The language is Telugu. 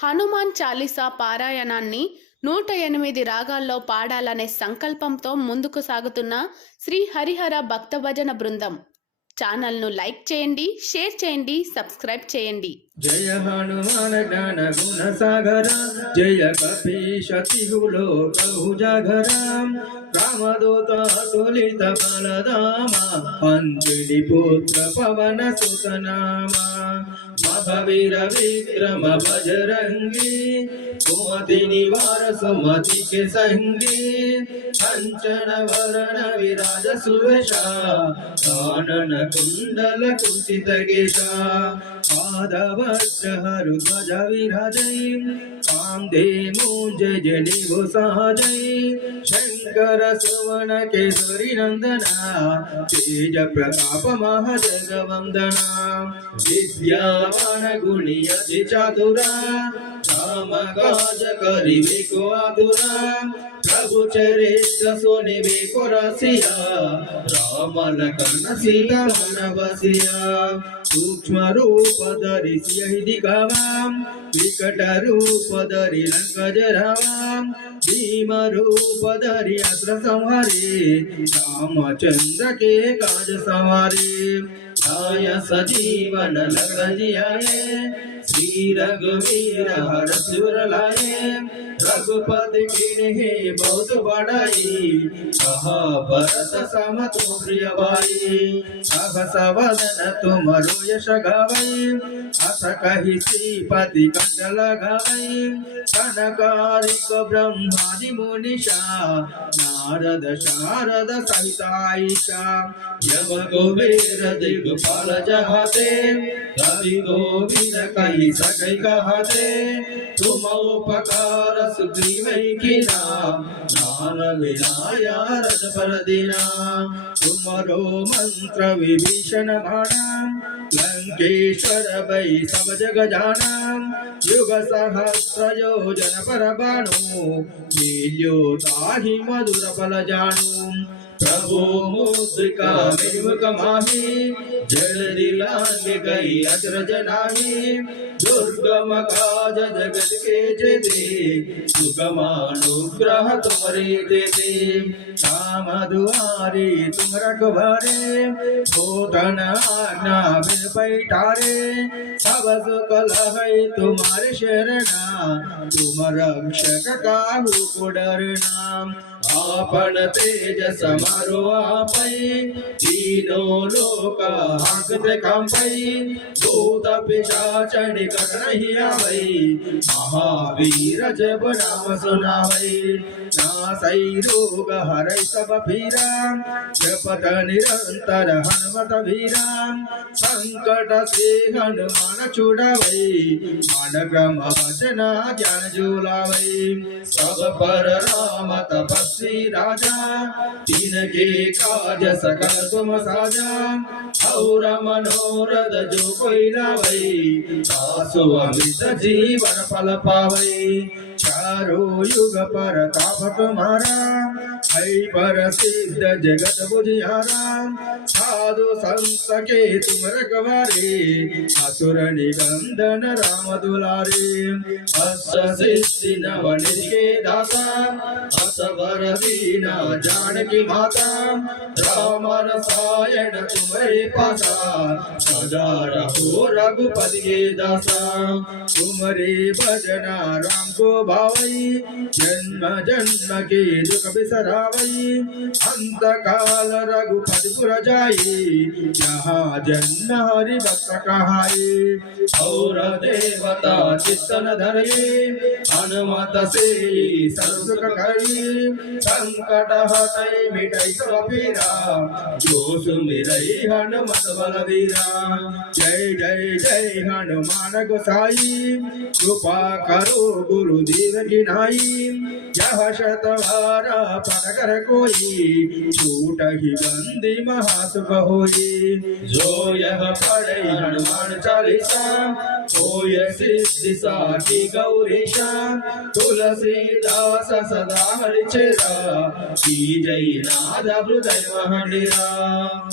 హనుమాన్ చాలీసా పారాయణాన్ని నూట ఎనిమిది రాగాల్లో పాడాలనే సంకల్పంతో ముందుకు సాగుతున్న శ్రీ హరిహర భక్తభజన బృందం. ఛానల్ను లైక్ చేయండి షేర్ చేయండి సబ్స్క్రైబ్ చేయండి. జయ హనుమాన జ్ఞాన గుణ సాగర జయ కపీశతి లోకౌజాగర రామదూత తులిత బలదామ అంజలి పుత్ర పవన సుతనామ. మహవీర విక్రమ బజరంగి కుమతి నివార సుమతి కే సంగి కంచన వరణ విరాజ సువేష కానన కుండల కుంచిత పాదవచ్చ హరు ధ్వజ విరాజై కాందే మూంజ జనివు సహజై శంకర సువన కేసరి నందన తేజ ప్రతాప మహజగవందన విద్యావాన గుణి అతి చాతురా రామ కాజ కరివి కో ఆతురా ప్రభు రఘుచరిత్ర సునివి కురసియా రామల కన్న సీత మనవసియా సూక్ష్మ రూప ధరి సిహిది గవాం వికట రూప ధరి లంకజ రావాం భీమ రూప ధరి అగ్ర సంహరే రామచంద్ర కే కాజ సంహరే రాయ సజీవన లగ్న శ్రీ రఘువీర హర శివరలాయే रघुपति कीन्हे बहुत बड़ाई। कहा भरत सम तुम प्रिय भाई सब सवन तुम यश गई अस कही श्रीपति कंठ लगाई कनकारिक ब्रह्मादि मुनिषा नारद शारद सहिताईशा यम कुबेर दिग्पाल जहाते रवि गोविंद कही सकै कहते। तुम उपकार सुग्रीवै किना नान मिलाया रज पर दिना। मंत्र विभीषण भाणा లంకేశ్వర వై సమజగజానాం యుగ సహస్రయోజన పరబాణు మీల్యోతాహి మధుర బలజాను बल प्रभु मुद्रिका निर्मुख माही जड़ दिलांग गई अग्रज नाही दुर्गम काज जगत के जेते सुगमानुग्रह तुम्हारे देते। काम दुआरे तुम रखबारे होतन आज्ञा बिन पैठारे, सब सुख लहै तुम्हारे शरणा, तुम रक्षक काहू को डरना। आपन तेज समारो आपै तीनो लोक हाकते कांपै भूत पिशाच निकट नहीं आवै महावीर जब नाम सुनावै नासै रोग हरै सब पीरा जपत निरंतर हनुमत वीरा संकट से हनुमान छुड़ावै मन क्रम वचना ज्ञान जुलावै सब पर राम तपस्वी राजा तीन के काज सकल तुम साजा और मनोरथ जो कोई लावै तासु अमित जीवन फल पावै चारो युग पर ताप तुम्हारा है पर सिद्ध जगत बुझियारा। साधु संत के तुम रखवारे, असुर निबंधन राम दुलारे। अस नव के दाता असवर दीना जानकी माता। राम रसायन तुम्हारे पासा सदा रहो रघुपति के दासा तुम्हारे भजना राम को भावई जन्म जन्म के दुख बिसरावई अंत काल रघुपति पुर जाई जहाँ जन्म हरि भक्त कहाई और देवता चित्तन धरई हनुमत से सर्व सुख करी संकट हटई मिटई सब पीरा जो सुमिरई हनुमत बलवीरा जय जय जय हनुमान गोसाई कृपा करो गुरुदेव की नाई यह शतवारा पन कर कोई छूट ही बंदी महासुख होई जो यह पढ़े हनुमान चालीसा होय सिद्धि साखी गौरीशा तुलसीदास सदा हरिचरा की जय नाद हृदय महडिरा